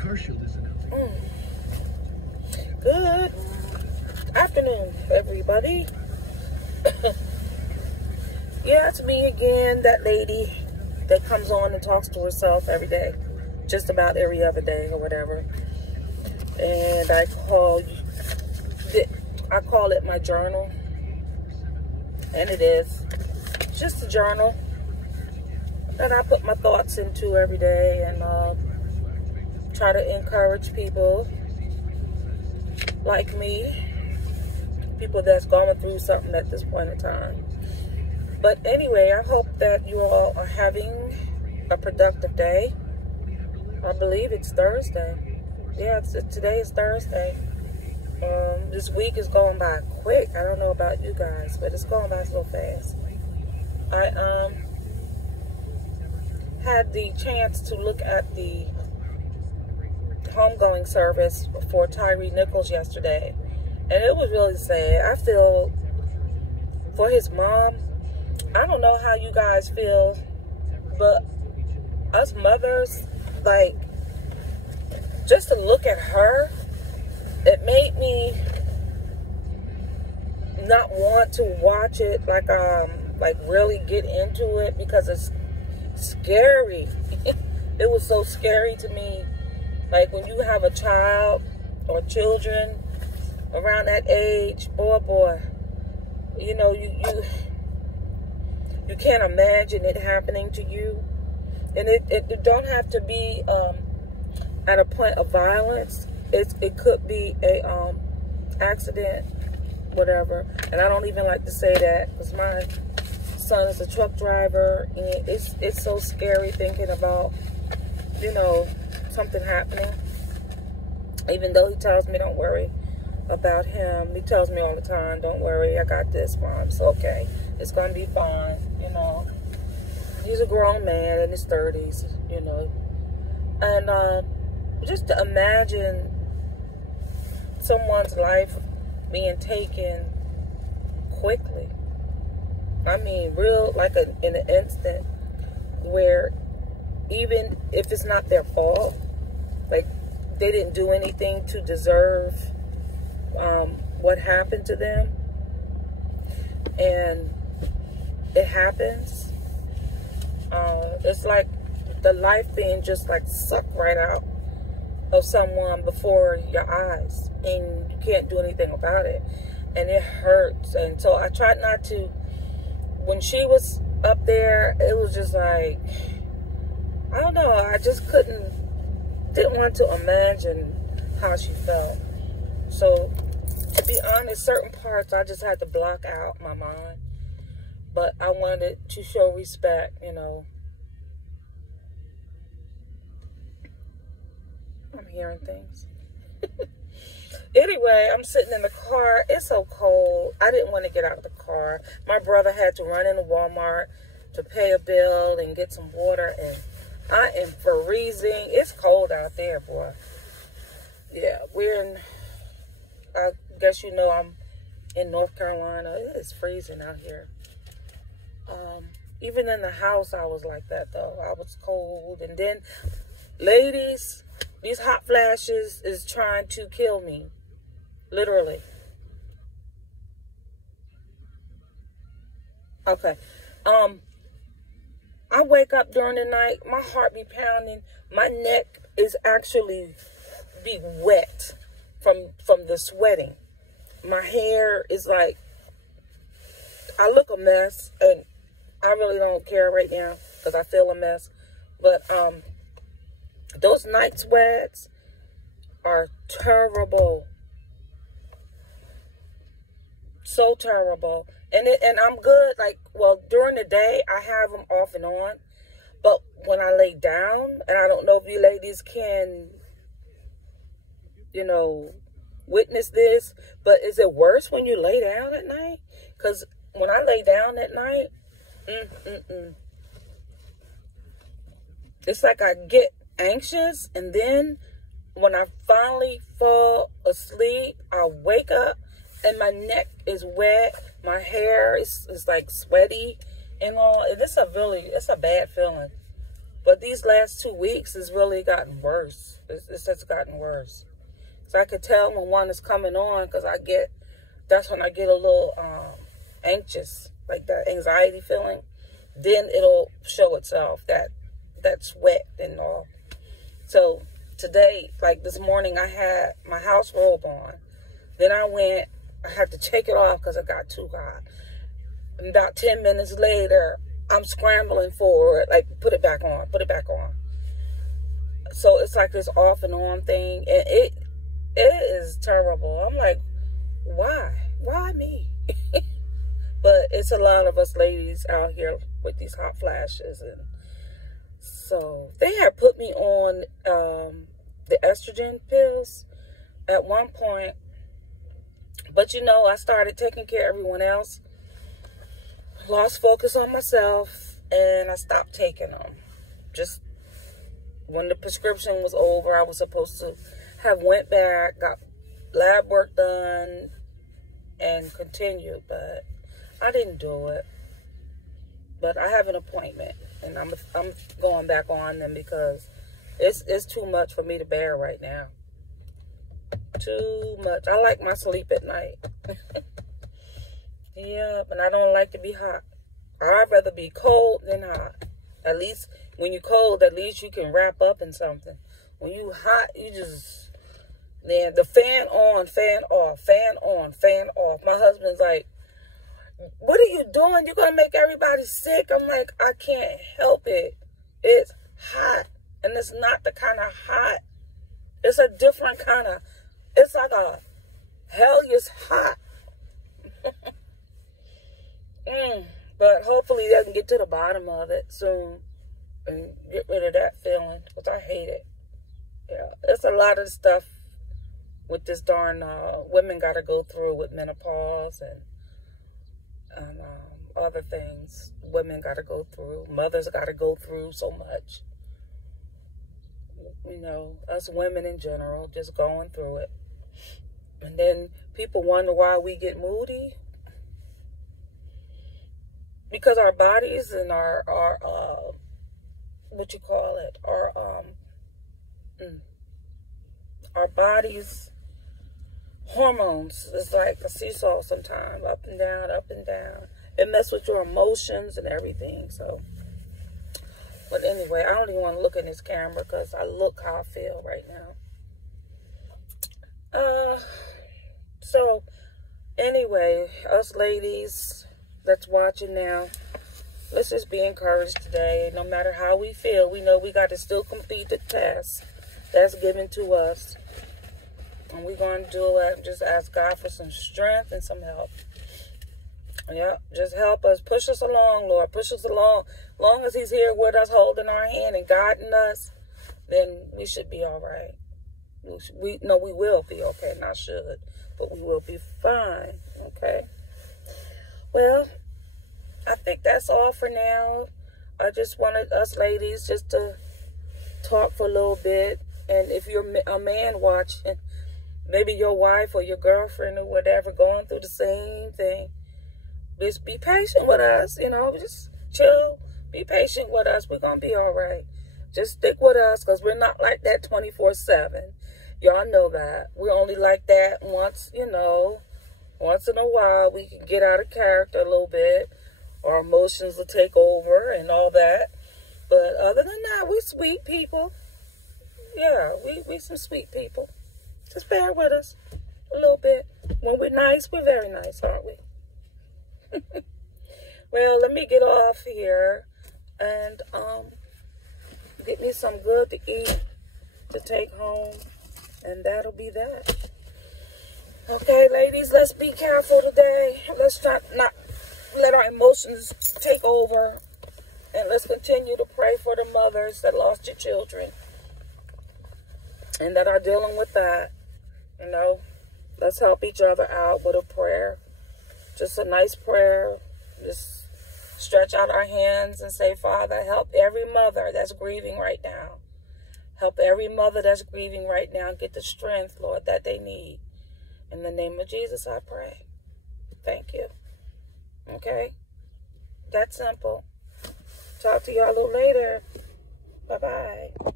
Good afternoon, everybody. Yeah, it's me again, that lady that comes on and talks to herself every day, just about every other day or whatever. And I call it my journal, and it is just a journal that I put my thoughts into every day, and try to encourage people like me, people that's going through something at this point in time. But anyway, I hope that you all are having a productive day. I believe it's Thursday. Yeah, today is Thursday. This week is going by quick. I don't know about you guys, but it's going by so fast. I had the chance to look at the homegoing service for Tyree Nichols yesterday, and it was really sad. I feel for his mom. I don't know how you guys feel, but us mothers, like, just to look at her, it made me not want to watch it, like really get into it, because it's scary. It was so scary to me. Like, when you have a child or children around that age, boy, you know, you can't imagine it happening to you. And it don't have to be at a point of violence. It could be a accident, whatever. And I don't even like to say that, because my son is a truck driver, and it's so scary thinking about, you know, something happening. Even though he tells me don't worry about him. He tells me all the time, don't worry, I got this, Mom. It's okay. It's going to be fine, you know. He's a grown man in his 30s, you know. And just to imagine someone's life being taken quickly. I mean, real, like in an instant, where even if it's not their fault, like they didn't do anything to deserve what happened to them, and it happens, it's like the life being just like sucked right out of someone before your eyes, and you can't do anything about it, and it hurts. And so I tried not to, when she was up there, it was just like, I don't know, I just didn't want to imagine how she felt. So, to be honest, certain parts I just had to block out my mind. But I wanted to show respect, you know. I'm hearing things. Anyway, I'm sitting in the car. It's so cold. I didn't want to get out of the car. My brother had to run into Walmart to pay a bill and get some water, and I am freezing. It's cold out there, boy. Yeah, I guess you know I'm in North Carolina. It's freezing out here. Even in the house, I was like that, though. I was cold. And then, ladies, these hot flashes is trying to kill me. Literally. Okay. I wake up during the night, my heart be pounding, my neck is actually be wet from the sweating. My hair is like, I look a mess, and I really don't care right now because I feel a mess. But those night sweats are terrible. So terrible. And I'm good, like, well, during the day, I have them off and on. But when I lay down, and I don't know if you ladies can, you know, witness this, but is it worse when you lay down at night? Because when I lay down at night, it's like I get anxious, and then when I finally fall asleep, I wake up, and my neck is wet, my hair is like sweaty and all. And it's a bad feeling. But these last 2 weeks has really gotten worse. It's just gotten worse. So I could tell when one is coming on, because that's when I get a little anxious, like that anxiety feeling. Then it'll show itself, that sweat and all. So today, like this morning, I had my house robe on. Then I had to take it off because it got too hot. And about 10 minutes later, I'm scrambling for it, like, put it back on. So it's like this off and on thing. And it is terrible. I'm like, why? Why me? But it's a lot of us ladies out here with these hot flashes. And so they had put me on the estrogen pills at one point. But, you know, I started taking care of everyone else. Lost focus on myself. And I stopped taking them. Just when the prescription was over, I was supposed to have went back, got lab work done, and continued. But I didn't do it. But I have an appointment, and I'm going back on them because it's too much for me to bear right now. Too much. I like my sleep at night. Yeah, and I don't like to be hot. I'd rather be cold than hot. At least when you're cold, at least you can wrap up in something. When you hot, you just, man, the fan on, fan off, fan on, fan off. My husband's like, what are you doing? You're going to make everybody sick. I'm like, I can't help it. It's hot. And it's not the kind of hot. It's a different kind of, it's like a hellish hot. But hopefully they can get to the bottom of it soon and get rid of that feeling, because I hate it. Yeah, it's a lot of stuff with this darn women got to go through with menopause and other things women got to go through. Mothers got to go through so much. You know, us women in general, just going through it. And then people wonder why we get moody. Because our bodies and our what you call it, our bodies, hormones is like a seesaw sometimes, up and down, up and down. It messes with your emotions and everything. So, but anyway, I don't even want to look in this camera because I look how I feel right now. So anyway, us ladies that's watching now, let's just be encouraged today. No matter how we feel, we know we got to still complete the task that's given to us. And we're going to do it. Just ask God for some strength and some help. Yeah, just help us. Push us along, Lord. Push us along. As long as he's here with us, holding our hand and guiding us, then we should be all right. We will be okay. Not should, but we will be fine. Okay? Well, I think that's all for now. I just wanted us ladies just to talk for a little bit. And if you're a man watching, maybe your wife or your girlfriend or whatever going through the same thing, just be patient with us. You know, just chill. Be patient with us. We're going to be all right. Just stick with us because we're not like that 24/7. Y'all know that. We're only like that once, you know, once in a while. We can get out of character a little bit. Our emotions will take over and all that. But other than that, we're sweet people. Yeah, we some sweet people. Just bear with us a little bit. When we're nice, we're very nice, aren't we? Well, let me get off here and get me some good to eat to take home, and that'll be that. Okay, ladies, let's be careful today. Let's not let our emotions take over, and let's continue to pray for the mothers that lost your children and that are dealing with that. You know, let's help each other out with a prayer. Just a nice prayer. Just stretch out our hands and say, Father, help every mother that's grieving right now. Help every mother that's grieving right now get the strength, Lord, that they need. In the name of Jesus, I pray. Thank you. Okay? That's simple. Talk to y'all a little later. Bye-bye.